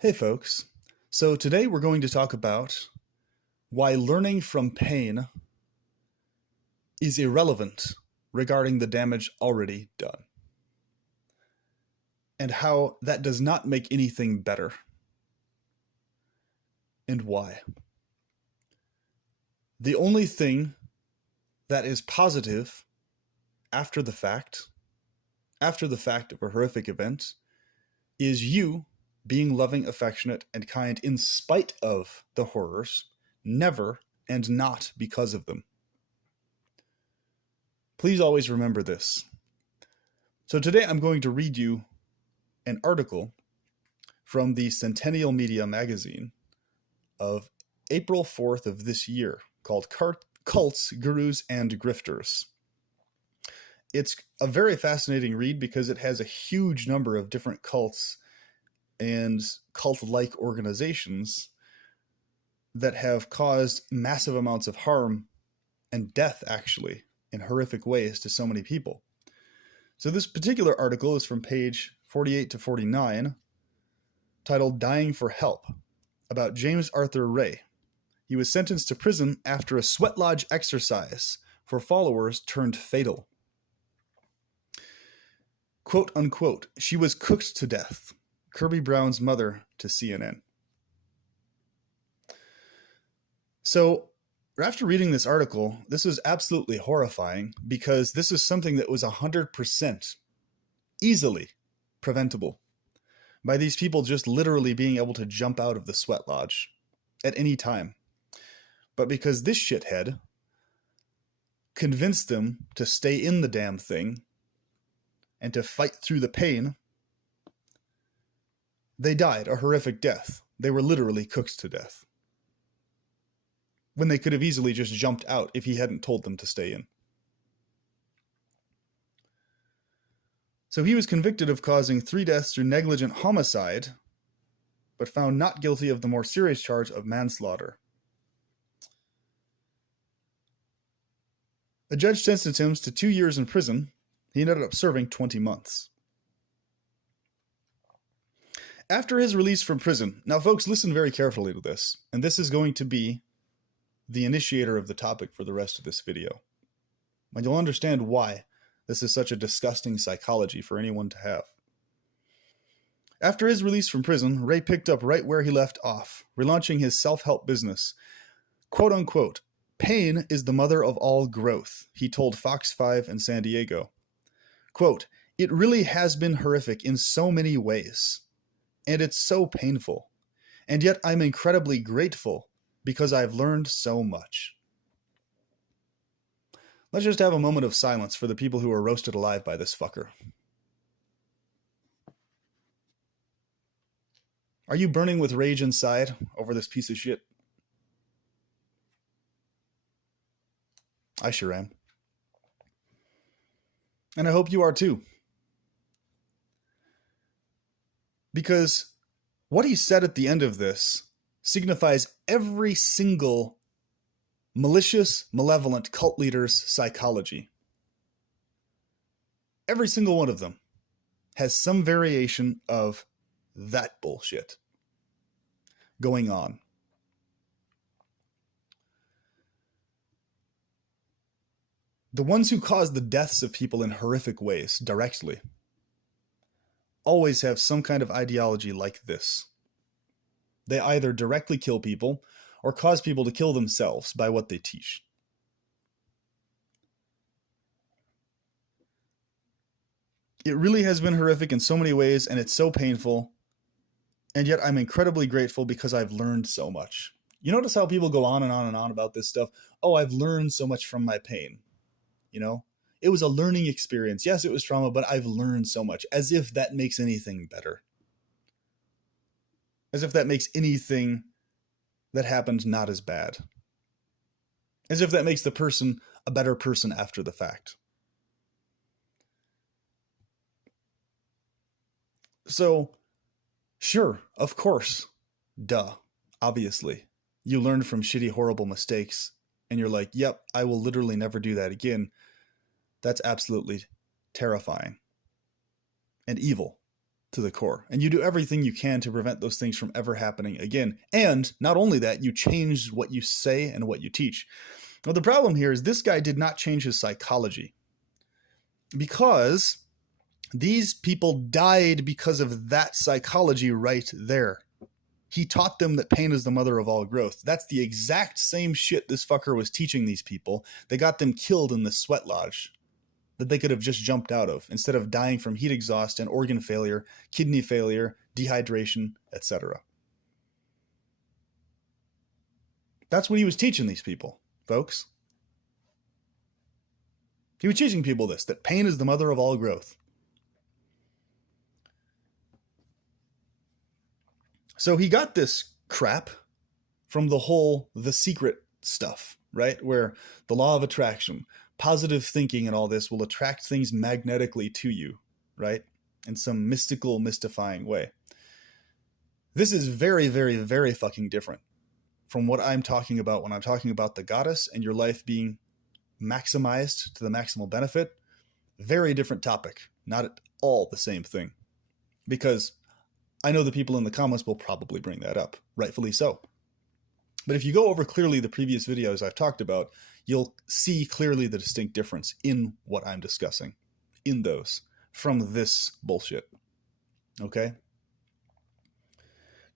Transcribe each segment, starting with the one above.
Hey folks. So today we're going to talk about why learning from pain is irrelevant regarding the damage already done, and how that does not make anything better, and why. The only thing that is positive after the fact, of a horrific event, is you being loving, affectionate, and kind in spite of the horrors, never and not because of them. Please always remember this. So today I'm going to read you an article from the Centennial Media magazine of April 4th of this year called Cults, Gurus, and Grifters. It's a very fascinating read because it has a huge number of different cults and cult-like organizations that have caused massive amounts of harm and death, actually, in horrific ways to so many people. So this particular article is from page 48 to 49, titled Dying for Help, about James Arthur Ray. He was sentenced to prison after a sweat lodge exercise for followers turned fatal. Quote unquote, she was cooked to death. Kirby Brown's mother to CNN. So after reading this article, this was absolutely horrifying because this is something that was 100% easily preventable by these people just literally being able to jump out of the sweat lodge at any time. But because this shithead convinced them to stay in the damn thing and to fight through the pain, they died a horrific death. They were literally cooked to death, when they could have easily just jumped out if he hadn't told them to stay in. So he was convicted of causing 3 deaths through negligent homicide, but found not guilty of the more serious charge of manslaughter. A judge sentenced him to 2 years in prison. He ended up serving 20 months. After his release from prison, now folks, listen very carefully to this, and this is going to be the initiator of the topic for the rest of this video. And you'll understand why this is such a disgusting psychology for anyone to have. After his release from prison, Ray picked up right where he left off, relaunching his self-help business. Quote unquote, pain is the mother of all growth, he told Fox 5 in San Diego. Quote, it really has been horrific in so many ways, and it's so painful, and yet I'm incredibly grateful because I've learned so much. Let's just have a moment of silence for the people who are roasted alive by this fucker. Are you burning with rage inside over this piece of shit? I sure am. And I hope you are too. Because what he said at the end of this signifies every single malicious, malevolent cult leader's psychology. Every single one of them has some variation of that bullshit going on. The ones who cause the deaths of people in horrific ways directly always have some kind of ideology like this. They either directly kill people or cause people to kill themselves by what they teach. It really has been horrific in so many ways, and it's so painful, and yet I'm incredibly grateful because I've learned so much. You notice how people go on and on and on about this stuff? Oh, I've learned so much from my pain. You know, it was a learning experience. Yes, it was trauma, but I've learned so much, as if that makes anything better. As if that makes anything that happened not as bad. As if that makes the person a better person after the fact. So, sure, of course, duh, obviously. You learned from shitty, horrible mistakes, and you're like, yep, I will literally never do that again. That's absolutely terrifying and evil. to the core. And you do everything you can to prevent those things from ever happening again. And not only that, you change what you say and what you teach. Well, the problem here is this guy did not change his psychology, because these people died because of that psychology right there. He taught them that pain is the mother of all growth. That's the exact same shit this fucker was teaching these people. They got them killed in the sweat lodge that they could have just jumped out of, instead of dying from heat exhaust and organ failure, kidney failure, dehydration, etc. That's what he was teaching these people, folks. He was teaching people this, that pain is the mother of all growth. So he got this crap from The Secret stuff, right? Where the law of attraction, positive thinking and all this will attract things magnetically to you, right? In some mystical, mystifying way. This is very, very, very fucking different from what I'm talking about when I'm talking about the goddess and your life being maximized to the maximal benefit. Very different topic. Not at all the same thing. Because I know the people in the comments will probably bring that up, rightfully so. But if you go over clearly the previous videos I've talked about, you'll see clearly the distinct difference in what I'm discussing in those from this bullshit. Okay?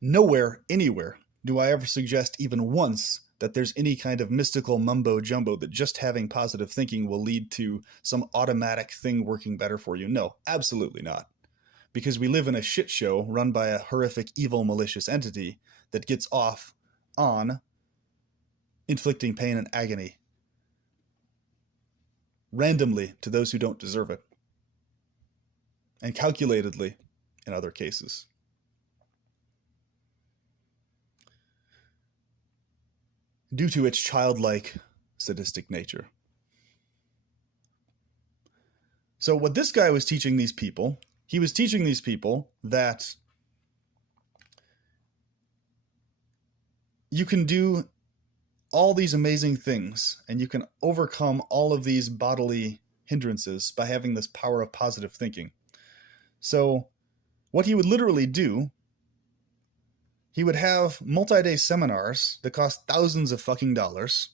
Nowhere, anywhere, do I ever suggest even once that there's any kind of mystical mumbo jumbo that just having positive thinking will lead to some automatic thing working better for you. No, absolutely not. Because we live in a shit show run by a horrific, evil, malicious entity that gets off on inflicting pain and agony randomly to those who don't deserve it, and calculatedly in other cases. Due to its childlike, sadistic nature. So what this guy was teaching these people, he was teaching these people that you can do all these amazing things and you can overcome all of these bodily hindrances by having this power of positive thinking. So what he would literally do, he would have multi-day seminars that cost thousands of fucking dollars,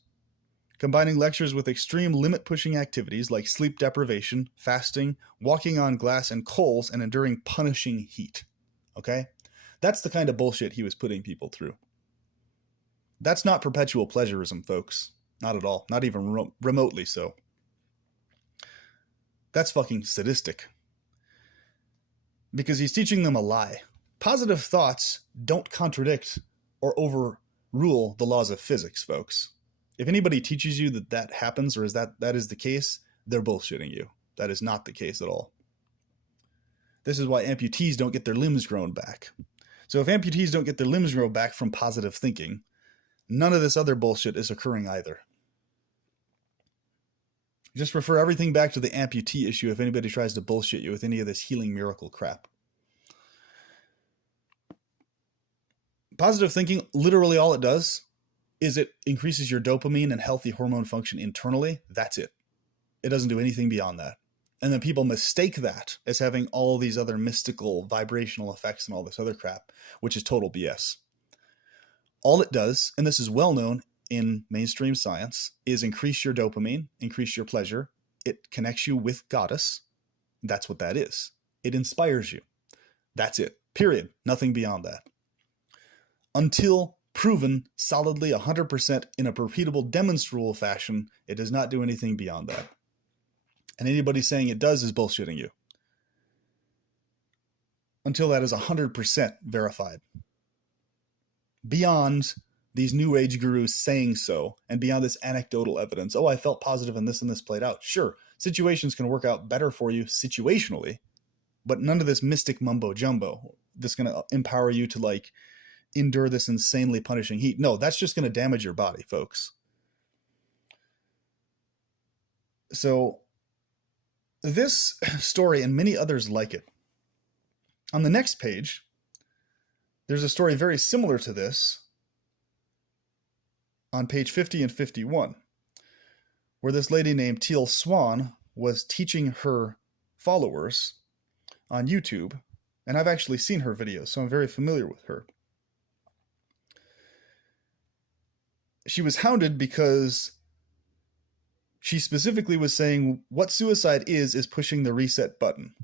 combining lectures with extreme limit-pushing activities like sleep deprivation, fasting, walking on glass and coals, and enduring punishing heat. Okay? That's the kind of bullshit he was putting people through. That's not perpetual pleasurism, folks. Not at all. Not even remotely so. That's fucking sadistic. Because he's teaching them a lie. Positive thoughts don't contradict or overrule the laws of physics, folks. If anybody teaches you that that happens or that is the case, they're bullshitting you. That is not the case at all. This is why amputees don't get their limbs grown back. So if amputees don't get their limbs grown back from positive thinking, none of this other bullshit is occurring either. Just refer everything back to the amputee issue if anybody tries to bullshit you with any of this healing miracle crap. Positive thinking, literally all it does is it increases your dopamine and healthy hormone function internally. That's it. It doesn't do anything beyond that. And then people mistake that as having all these other mystical vibrational effects and all this other crap, which is total BS. All it does, and this is well known in mainstream science, is increase your dopamine, increase your pleasure. It connects you with Goddess. That's what that is. It inspires you. That's it. Period. Nothing beyond that. Until proven solidly 100% in a repeatable, demonstrable fashion, it does not do anything beyond that. And anybody saying it does is bullshitting you. Until that is 100% verified. Beyond these new age gurus saying so, and beyond this anecdotal evidence, oh, I felt positive and this played out. Sure, situations can work out better for you situationally, but none of this mystic mumbo jumbo that's going to empower you to like endure this insanely punishing heat. No, that's just going to damage your body, folks. So this story and many others like it. On the next page, there's a story very similar to this on page 50 and 51, where this lady named Teal Swan was teaching her followers on YouTube and I've actually seen her videos, so I'm very familiar with her. She was hounded because she specifically was saying what suicide is pushing the reset button.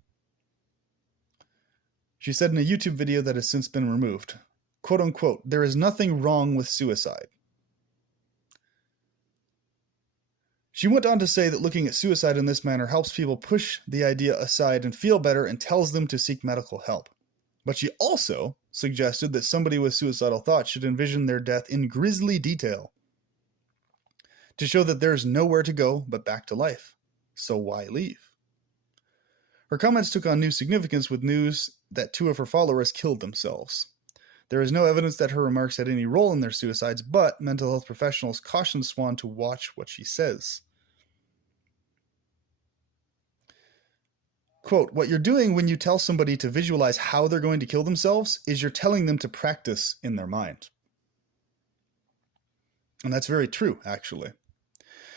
She said in a YouTube video that has since been removed, quote unquote, "There is nothing wrong with suicide." She went on to say that looking at suicide in this manner helps people push the idea aside and feel better and tells them to seek medical help. But she also suggested that somebody with suicidal thoughts should envision their death in grisly detail to show that there's nowhere to go but back to life. So why leave? Her comments took on new significance with news that 2 of her followers killed themselves. There is no evidence that her remarks had any role in their suicides, but mental health professionals cautioned Swan to watch what she says. Quote, "What you're doing when you tell somebody to visualize how they're going to kill themselves is you're telling them to practice in their mind." And that's very true, actually.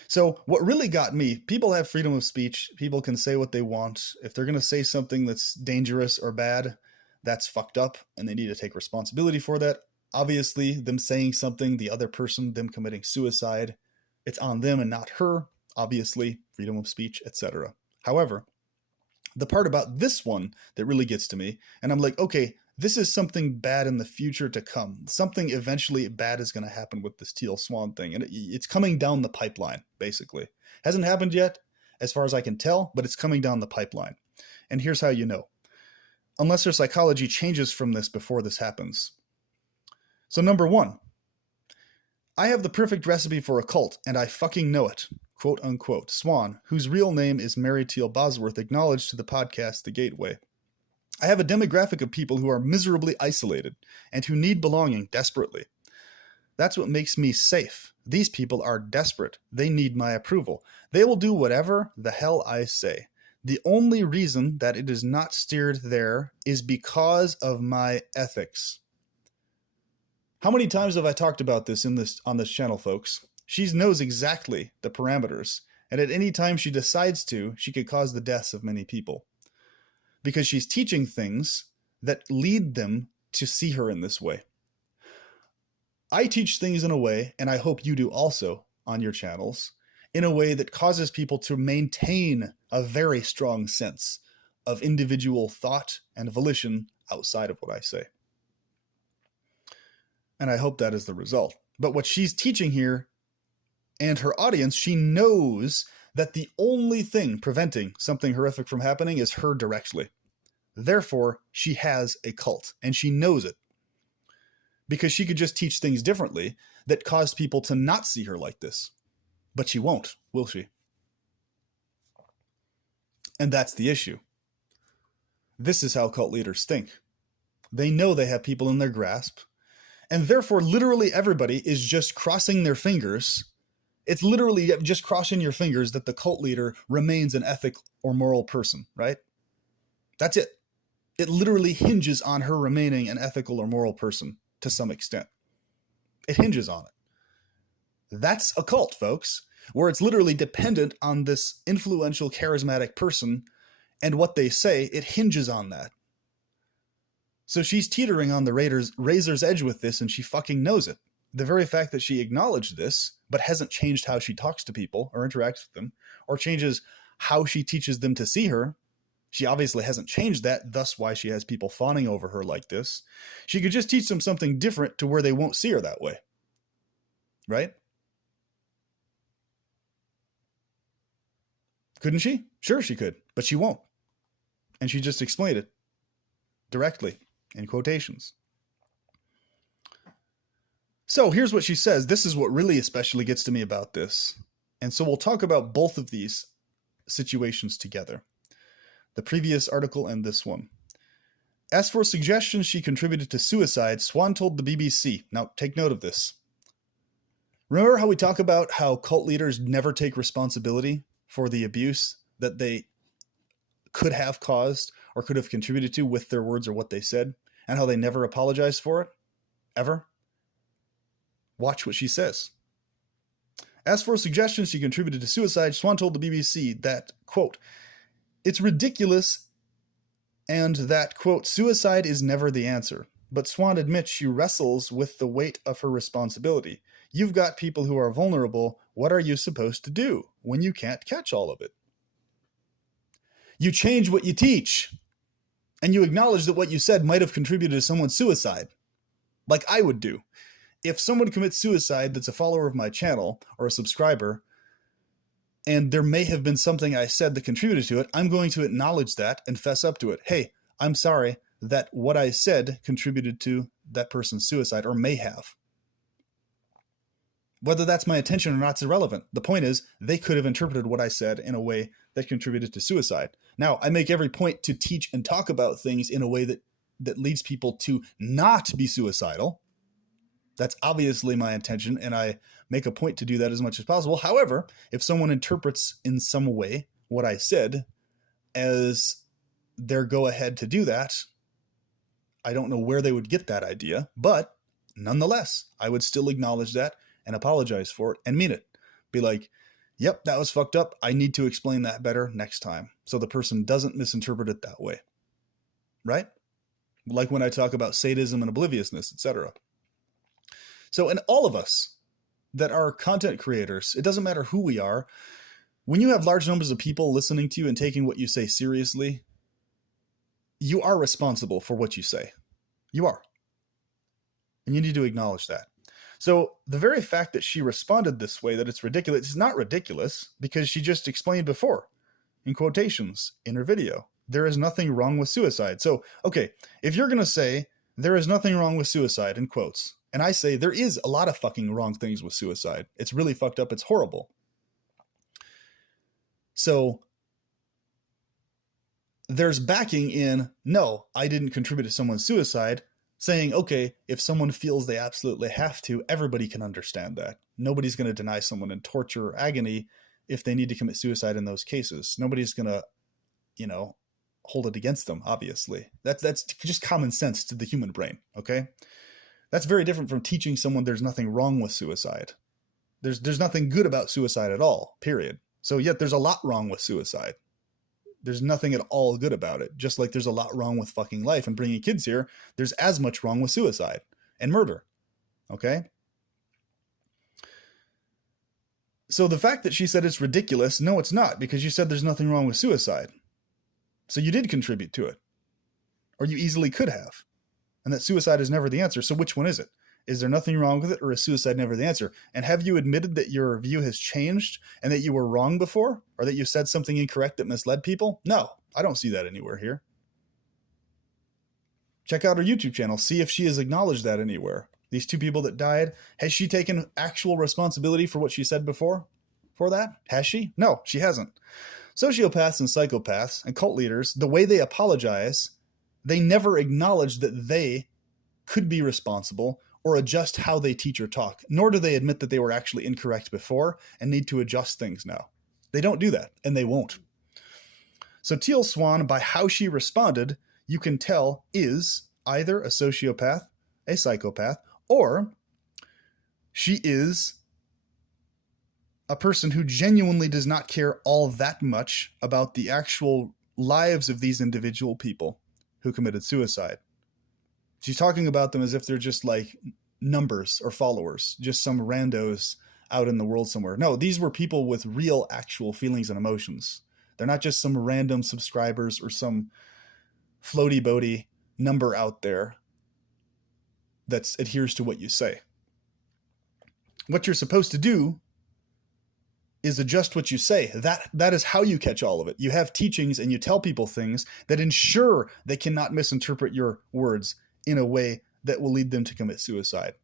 So what really got me, people have freedom of speech. People can say what they want. If they're going to say something that's dangerous or bad, that's fucked up, and they need to take responsibility for that. Obviously, them saying something, the other person, them committing suicide, it's on them and not her. Obviously, freedom of speech, etc. However, the part about this one that really gets to me, and I'm like, okay, this is something bad in the future to come. Something eventually bad is going to happen with this Teal Swan thing, and it's coming down the pipeline, basically. Hasn't happened yet, as far as I can tell, but it's coming down the pipeline. And here's how you know. Unless their psychology changes from this before this happens. So number 1, I have the perfect recipe for a cult, and I fucking know it. Quote unquote. Swan, whose real name is Mary Teal Bosworth, acknowledged to the podcast The Gateway. I have a demographic of people who are miserably isolated and who need belonging desperately. That's what makes me safe. These people are desperate. They need my approval. They will do whatever the hell I say. The only reason that it is not steered there is because of my ethics. How many times have I talked about this on this channel, folks? She knows exactly the parameters, and at any time she decides to, she could cause the deaths of many people. Because she's teaching things that lead them to see her in this way. I teach things in a way, and I hope you do also on your channels, in a way that causes people to maintain a very strong sense of individual thought and volition outside of what I say. And I hope that is the result. But what she's teaching here, and her audience, she knows that the only thing preventing something horrific from happening is her directly. Therefore, she has a cult, and she knows it. Because she could just teach things differently that caused people to not see her like this. But she won't, will she? And that's the issue. This is how cult leaders think. They know they have people in their grasp, and therefore literally everybody is just crossing their fingers. It's literally just crossing your fingers that the cult leader remains an ethical or moral person, right? That's it. It literally hinges on her remaining an ethical or moral person to some extent. It hinges on it. That's a cult, folks, where it's literally dependent on this influential, charismatic person and what they say. It hinges on that. So she's teetering on the razor's edge with this, and she fucking knows it. The very fact that she acknowledged this, but hasn't changed how she talks to people or interacts with them, or changes how she teaches them to see her, she obviously hasn't changed that, thus why she has people fawning over her like this. She could just teach them something different to where they won't see her that way. Right? Couldn't she? Sure she could, but she won't. And she just explained it directly in quotations. So here's what she says. This is what really especially gets to me about this. And so we'll talk about both of these situations together. The previous article and this one. As for suggestions she contributed to suicide, Swan told the BBC. Now take note of this. Remember how we talk about how cult leaders never take responsibility for the abuse that they could have caused or could have contributed to with their words or what they said, and how they never apologize for it? Ever? Watch what she says. As for suggestions she contributed to suicide, Swan told the BBC that, quote, "It's ridiculous and that, quote, suicide is never the answer. But Swan admits she wrestles with the weight of her responsibility. You've got people who are vulnerable. What are you supposed to do when you can't catch all of it? You change what you teach, and you acknowledge that what you said might have contributed to someone's suicide, like I would do. If someone commits suicide that's a follower of my channel or a subscriber, and there may have been something I said that contributed to it, I'm going to acknowledge that and fess up to it. Hey, I'm sorry that what I said contributed to that person's suicide, or may have. Whether that's my intention or not is irrelevant. The point is, they could have interpreted what I said in a way that contributed to suicide. Now, I make every point to teach and talk about things in a way that leads people to not be suicidal. That's obviously my intention, and I make a point to do that as much as possible. However, if someone interprets in some way what I said as their go-ahead to do that, I don't know where they would get that idea, but nonetheless, I would still acknowledge that and apologize for it and mean it. Be like, yep, that was fucked up. I need to explain that better next time so the person doesn't misinterpret it that way. Right? Like when I talk about sadism and obliviousness, etc. So, and all of us that are content creators, it doesn't matter who we are, when you have large numbers of people listening to you and taking what you say seriously, you are responsible for what you say. You are. And you need to acknowledge that. So the very fact that she responded this way, that it's ridiculous, it's not ridiculous because she just explained before, in quotations, in her video, there is nothing wrong with suicide. So, okay, if you're going to say there is nothing wrong with suicide, in quotes, and I say there is a lot of fucking wrong things with suicide. It's really fucked up. It's horrible. So there's backing in, no, I didn't contribute to someone's suicide, saying, okay, if someone feels they absolutely have to, everybody can understand that. Nobody's going to deny someone in torture or agony if they need to commit suicide in those cases. Nobody's going to, hold it against them, obviously. That's just common sense to the human brain, okay? That's very different from teaching someone there's nothing wrong with suicide. There's nothing good about suicide at all, period. So yet there's a lot wrong with suicide. There's nothing at all good about it. Just like there's a lot wrong with fucking life and bringing kids here, there's as much wrong with suicide and murder. Okay? So the fact that she said it's ridiculous, no, it's not, because you said there's nothing wrong with suicide. So you did contribute to it. Or you easily could have. And that suicide is never the answer. So which one is it? Is there nothing wrong with it, or is suicide never the answer? And have you admitted that your view has changed and that you were wrong before, or that you said something incorrect that misled people? No, I don't see that anywhere here. Check out her YouTube channel. See if she has acknowledged that anywhere. These two people that died, has she taken actual responsibility for what she said before? For that? Has she? No, she hasn't. Sociopaths and psychopaths and cult leaders, the way they apologize, they never acknowledge that they could be responsible or adjust how they teach or talk, nor do they admit that they were actually incorrect before and need to adjust things now. They don't do that, and they won't. So Teal Swan, by how she responded, you can tell is either a sociopath, a psychopath, or she is a person who genuinely does not care all that much about the actual lives of these individual people who committed suicide. She's talking about them as if they're just like numbers or followers, just some randos out in the world somewhere. No, these were people with real actual feelings and emotions. They're not just some random subscribers or some floaty boaty number out there that adheres to what you say. What you're supposed to do is adjust what you say. That is how you catch all of it. You have teachings and you tell people things that ensure they cannot misinterpret your words in a way that will lead them to commit suicide.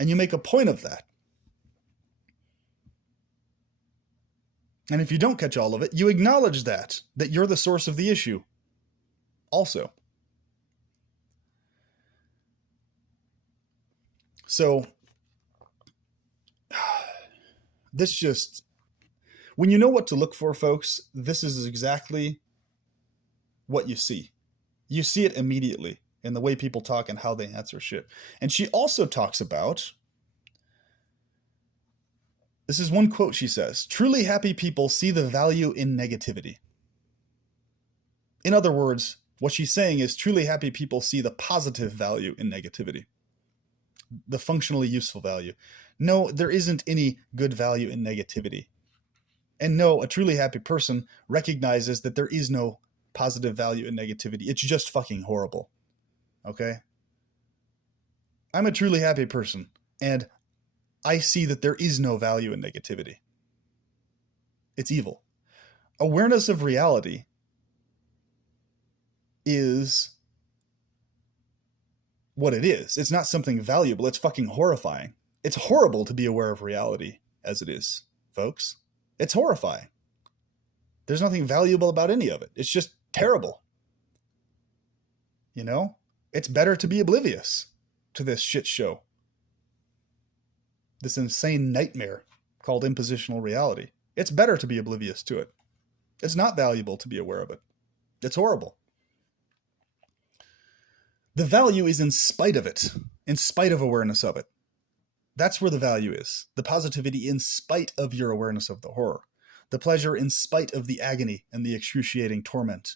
And you make a point of that. And if you don't catch all of it, you acknowledge that you're the source of the issue also. So this just, when you know what to look for, folks, this is exactly what you see. You see it immediately in the way people talk and how they answer shit. And she also talks about, this is one quote she says, truly happy people see the value in negativity. In other words, what she's saying is truly happy people see the positive value in negativity, the functionally useful value. No, there isn't any good value in negativity. And no, a truly happy person recognizes that there is no positive value in negativity. It's just fucking horrible. Okay? I'm a truly happy person, and I see that there is no value in negativity. It's evil. Awareness of reality is what it is. It's not something valuable. It's fucking horrifying. It's horrible to be aware of reality as it is, folks. It's horrifying. There's nothing valuable about any of it. It's just terrible. You know? It's better to be oblivious to this shit show. This insane nightmare called impositional reality. It's better to be oblivious to it. It's not valuable to be aware of it. It's horrible. The value is in spite of it, in spite of awareness of it. That's where the value is. The positivity in spite of your awareness of the horror. The pleasure in spite of the agony and the excruciating torment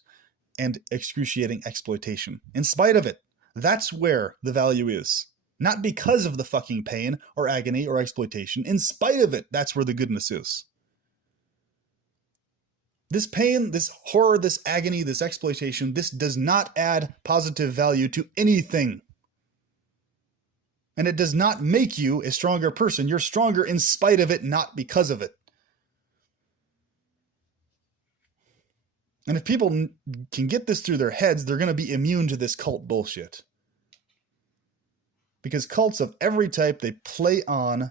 and excruciating exploitation. In spite of it, that's where the value is. Not because of the fucking pain or agony or exploitation. In spite of it, that's where the goodness is. This pain, this horror, this agony, this exploitation, this does not add positive value to anything. And it does not make you a stronger person. You're stronger in spite of it, not because of it. And if people can get this through their heads, they're going to be immune to this cult bullshit. Because cults of every type, they play on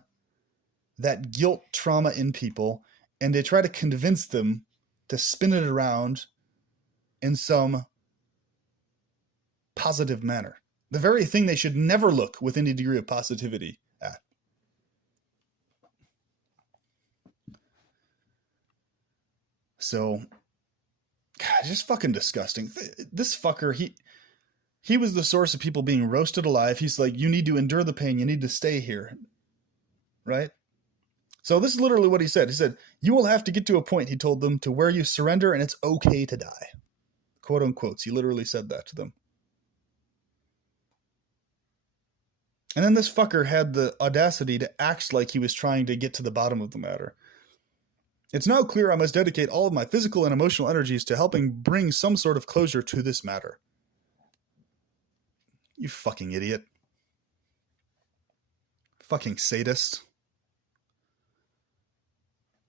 that guilt trauma in people, and they try to convince them to spin it around in some positive manner. The very thing they should never look with any degree of positivity at. So, God, just fucking disgusting. This fucker, he was the source of people being roasted alive. He's like, you need to endure the pain. You need to stay here. Right? So this is literally what he said. He said, you will have to get to a point, he told them, to where you surrender and it's okay to die. Quote unquote. He literally said that to them. And then this fucker had the audacity to act like he was trying to get to the bottom of the matter. It's now clear I must dedicate all of my physical and emotional energies to helping bring some sort of closure to this matter. You fucking idiot. Fucking sadist.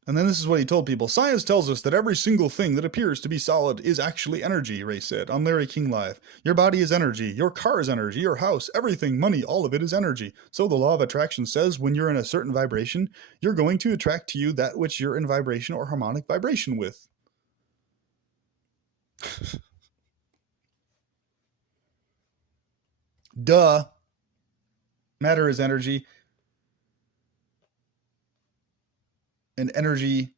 And then this is what he told people. Science tells us that every single thing that appears to be solid is actually energy, Ray said on Larry King Live. Your body is energy. Your car is energy. Your house, everything, money, all of it is energy. So the law of attraction says when you're in a certain vibration, you're going to attract to you that which you're in vibration or harmonic vibration with. Duh. Matter is energy. And energy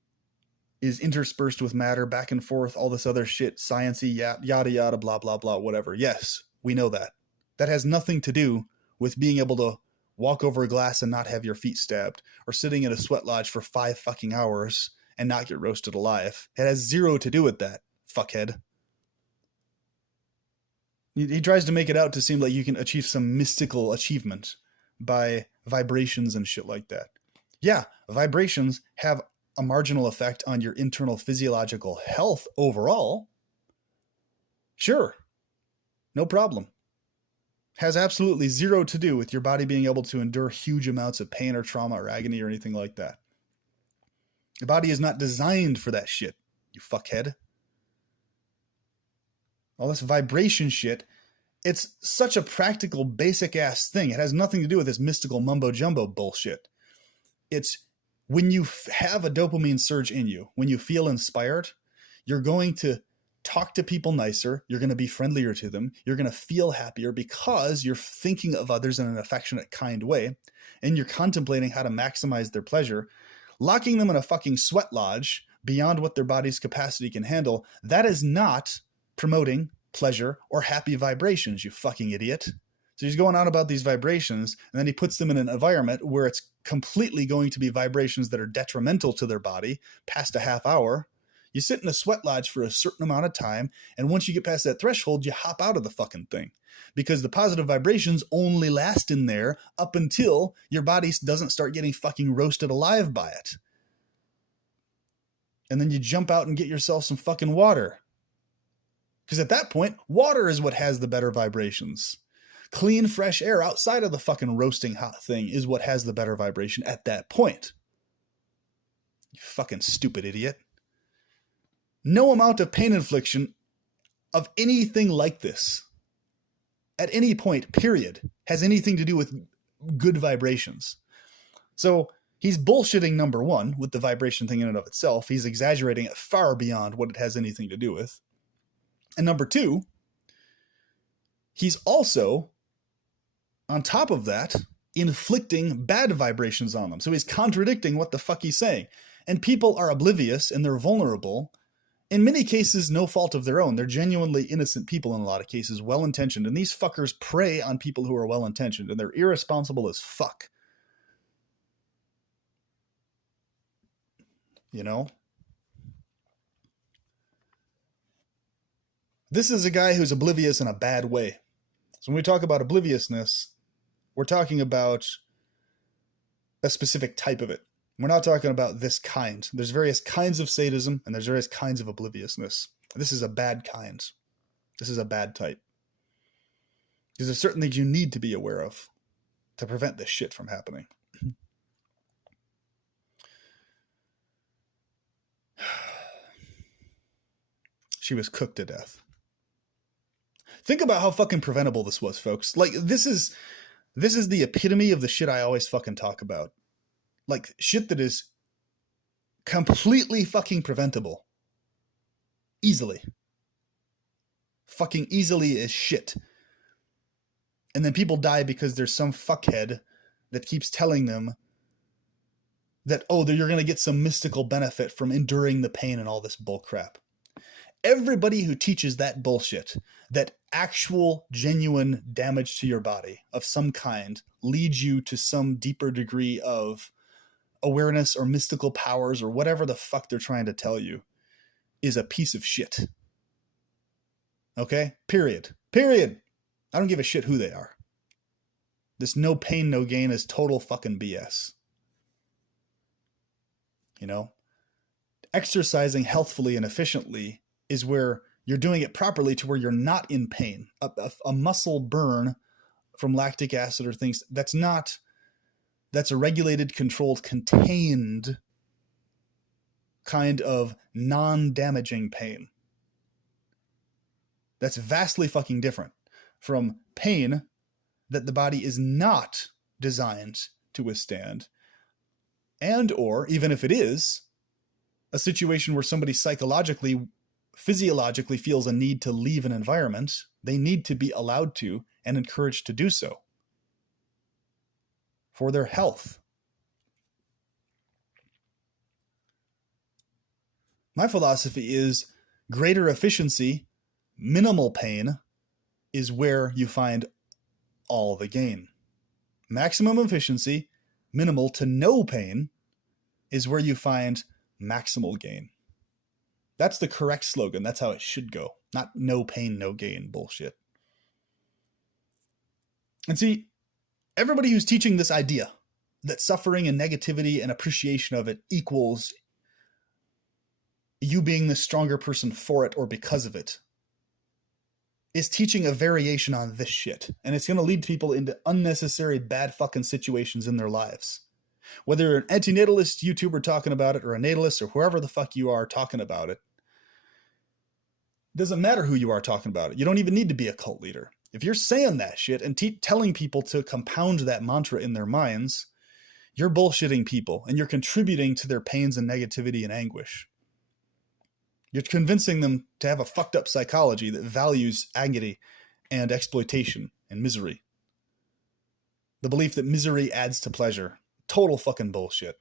is interspersed with matter, back and forth, all this other shit, science-y, yada, yada, blah, blah, blah, whatever. Yes, we know that. That has nothing to do with being able to walk over a glass and not have your feet stabbed, or sitting in a sweat lodge for 5 fucking hours and not get roasted alive. It has zero to do with that, fuckhead. He tries to make it out to seem like you can achieve some mystical achievement by vibrations and shit like that. Yeah, vibrations have a marginal effect on your internal physiological health overall. Sure, no problem. Has absolutely zero to do with your body being able to endure huge amounts of pain or trauma or agony or anything like that. Your body is not designed for that shit, you fuckhead. All this vibration shit, it's such a practical, basic-ass thing. It has nothing to do with this mystical mumbo-jumbo bullshit. It's when you have a dopamine surge in you, when you feel inspired, you're going to talk to people nicer, you're going to be friendlier to them, you're going to feel happier because you're thinking of others in an affectionate, kind way, and you're contemplating how to maximize their pleasure. Locking them in a fucking sweat lodge beyond what their body's capacity can handle, that is not promoting pleasure or happy vibrations, you fucking idiot. So he's going on about these vibrations, and then he puts them in an environment where it's completely going to be vibrations that are detrimental to their body past a half hour. You sit in a sweat lodge for a certain amount of time, and once you get past that threshold, you hop out of the fucking thing. Because the positive vibrations only last in there up until your body doesn't start getting fucking roasted alive by it. And then you jump out and get yourself some fucking water. Because at that point, water is what has the better vibrations. Clean, fresh air outside of the fucking roasting hot thing is what has the better vibration at that point. You fucking stupid idiot. No amount of pain infliction of anything like this, at any point, period, has anything to do with good vibrations. So he's bullshitting, number one, with the vibration thing in and of itself. He's exaggerating it far beyond what it has anything to do with. And number two, he's also, on top of that, inflicting bad vibrations on them. So he's contradicting what the fuck he's saying. And people are oblivious and they're vulnerable. In many cases, no fault of their own. They're genuinely innocent people in a lot of cases, well-intentioned. And these fuckers prey on people who are well-intentioned, and they're irresponsible as fuck. You know? This is a guy who's oblivious in a bad way. So when we talk about obliviousness, we're talking about a specific type of it. We're not talking about this kind. There's various kinds of sadism, and there's various kinds of obliviousness. This is a bad kind. This is a bad type. Because there's certain things you need to be aware of to prevent this shit from happening. She was cooked to death. Think about how fucking preventable this was, folks. Like, this is the epitome of the shit I always fucking talk about. Like, shit that is completely fucking preventable. Easily. Fucking easily as shit. And then people die because there's some fuckhead that keeps telling them that, oh, you're going to get some mystical benefit from enduring the pain and all this bullcrap. Everybody who teaches that bullshit, that actual genuine damage to your body of some kind leads you to some deeper degree of awareness or mystical powers or whatever the fuck they're trying to tell you, is a piece of shit. Okay? Period. Period. I don't give a shit who they are. This no pain, no gain is total fucking BS. You know? Exercising healthfully and efficiently is where you're doing it properly to where you're not in pain. A muscle burn from lactic acid or things, that's a regulated, controlled, contained kind of non-damaging pain. That's vastly fucking different from pain that the body is not designed to withstand, and or, even if it is, a situation where somebody psychologically, physiologically feels a need to leave an environment. They need to be allowed to and encouraged to do so for their health. My philosophy is greater efficiency, minimal pain is where you find all the gain. Maximum efficiency, minimal to no pain is where you find maximal gain. That's the correct slogan. That's how it should go. Not no pain, no gain bullshit. And see, everybody who's teaching this idea that suffering and negativity and appreciation of it equals you being the stronger person for it or because of it is teaching a variation on this shit. And it's going to lead people into unnecessary bad fucking situations in their lives. Whether you're an antinatalist YouTuber talking about it or a natalist or whoever the fuck you are talking about it, doesn't matter who you are talking about it. You don't even need to be a cult leader. If you're saying that shit and telling people to compound that mantra in their minds, you're bullshitting people and you're contributing to their pains and negativity and anguish. You're convincing them to have a fucked up psychology that values agony and exploitation and misery. The belief that misery adds to pleasure. Total fucking bullshit.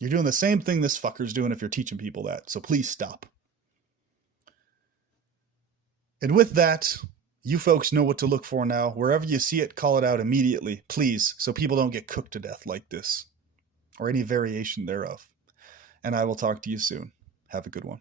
You're doing the same thing this fucker's doing if you're teaching people that. So please stop. And with that, you folks know what to look for now. Wherever you see it, call it out immediately, please, so people don't get cooked to death like this. or any variation thereof. And I will talk to you soon. Have a good one.